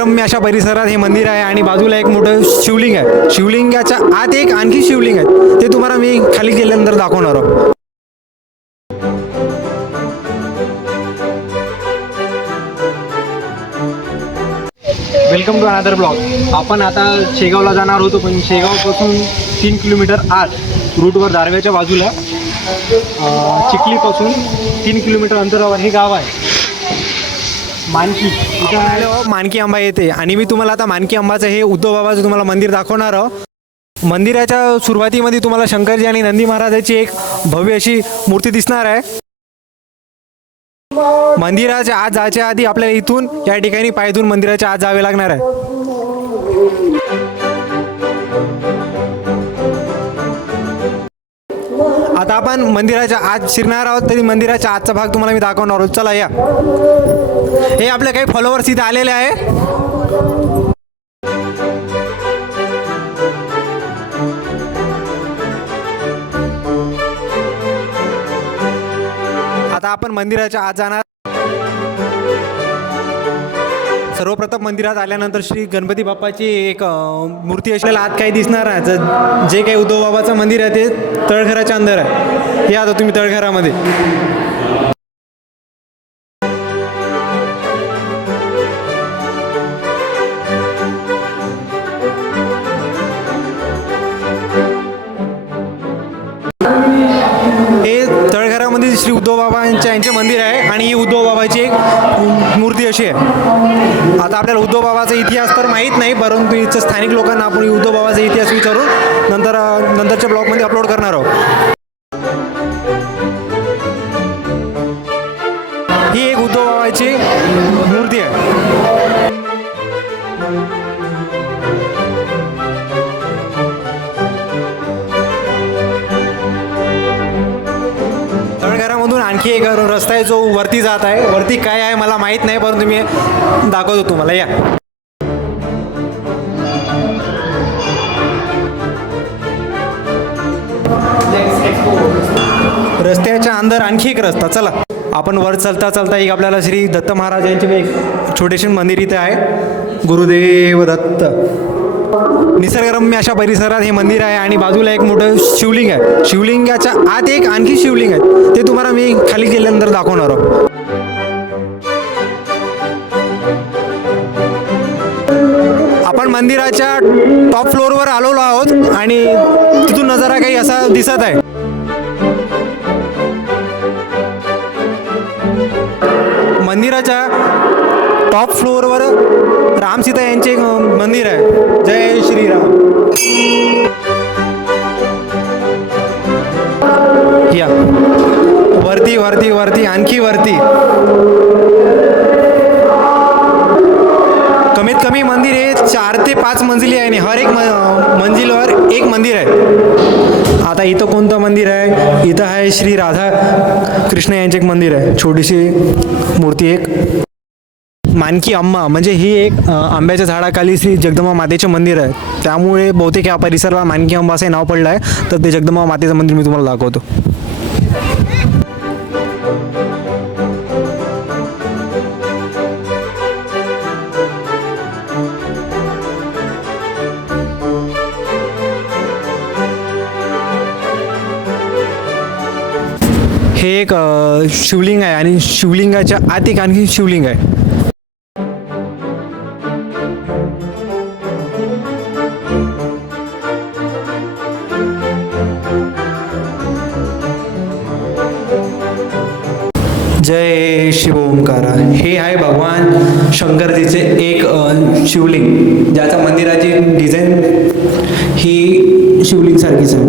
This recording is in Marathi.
रम्य अशा परिसरात हे मंदिर आहे आणि बाजूला एक मोठं शिवलिंग आहे. शिवलिंगाच्या आत एक आणखी शिवलिंग आहे, ते तुम्हाला मी खाली गेल्यानंतर दाखवणार आहोत. Welcome to another blog. आपण आता शेगावला जाणार होतो, पण शेगावपासून 3 किलोमीटर आत रूटवर दारव्याच्या बाजूला चिखलीपासून 3 किलोमीटर अंतरावर हे गाव आहे मानकी. इथं मानकी आंबा येते आणि मी तुम्हाला आता मानकी आंबाचं हे उद्धव बाबाचं तुम्हाला मंदिर दाखवणार आहोत. मंदिराच्या सुरुवातीमध्ये तुम्हाला शंकरजी आणि नंदी महाराजाची एक भव्य अशी मूर्ती दिसणार आहे. मंदिराच्या आत जायच्या आधी आपल्याला इथून या ठिकाणी पायथून मंदिराच्या आत जावे लागणार आहे. आता आपण मंदिराच्या आत शिरणार आहोत, तरी मंदिराच्या आतचा भाग तुम्हाला मी दाखवणार आहोत. चला या. हे आपले काही फॉलोअर्स इथे आलेले आहे. आता आपण मंदिराच्या आत जाणार. सर्वप्रथम मंदिरात आल्यानंतर श्री गणपती बाप्पाची एक मूर्ती असलेल्या आत काही दिसणार आहे. जे काही उद्धव बाबाचं मंदिर आहे ते तळघराच्या अंदर आहे. या आता तुम्ही तळघरामध्ये. हे तळघरामध्ये श्री उद्धव बाबांच्या यांचे मंदिर आहे आणि ही उद्धव बाबाची एक मूर्ती अशी आहे. आता आपल्याला उद्धव बाबाचा इतिहास तर माहीत नाही, परंतु इथं स्थानिक लोकांना आपण उद्धव बाबाचा इतिहास विचारून नंतरच्या ब्लॉगमध्ये अपलोड करणार आहोत. ही एक उद्धव बाबाची मूर्ती आहे. तळघरामधून आणखी एक रस्ता आहे जो वरती जात आहे. वरती काय आहे मला माहीत नाही, परंतु मी दाखवतो तुम्हाला. या रस्त्याच्या अंदर आणखी एक रस्ता. चला आपण वर चलता चलता एक आपल्याला श्री दत्त महाराज यांचे एक छोटेसे मंदिर इथे आहे. गुरुदेव दत्त. निसर्गरम्य अशा परिसरात हे मंदिर आहे आणि बाजूला एक मोठं शिवलिंग आहे. शिवलिंगाच्या आत एक आणखी शिवलिंग आहे, ते तुम्हाला मी खाली गेल्यानंतर दाखवणार आहोत. आपण मंदिराच्या टॉप फ्लोअरवर आलेलो आहोत आणि तिथून नजारा काही असा दिसत आहे. मंदिराच्या टॉप फ्लोअरवर राम सीता यांचे मंदिर आहे. जय श्रीराम. या वरती वरती वरती आणखी वरती. कमीत कमी मंदिर हे 4 ते 5 मंजिली आहे आणि हर एक मंजिलवर एक मंदिर आहे. आता इथं कोणतं मंदिर आहे? इथं आहे श्री राधा कृष्ण यांचे एक मंदिर आहे. छोटीशी मूर्ती एक. मानकी आंबा म्हणजे ही एक आंब्याच्या झाडाखाली श्री जगदंबा मातेचे मंदिर आहे. त्यामुळे बहुतेक या परिसराला मानकी आंबा असे नाव पडलं आहे. तर ते जगदंबा मातेचं मंदिर मी तुम्हाला दाखवतो. हे एक शिवलिंग आहे आणि शिवलिंगाच्या आत एक आणखी शिवलिंग आहे. जय शिव ओंकारा. हे आहे भगवान शंकरजीचे एक शिवलिंग, ज्याच्या मंदिराची डिझाईन ही शिवलिंग सारखीच आहे.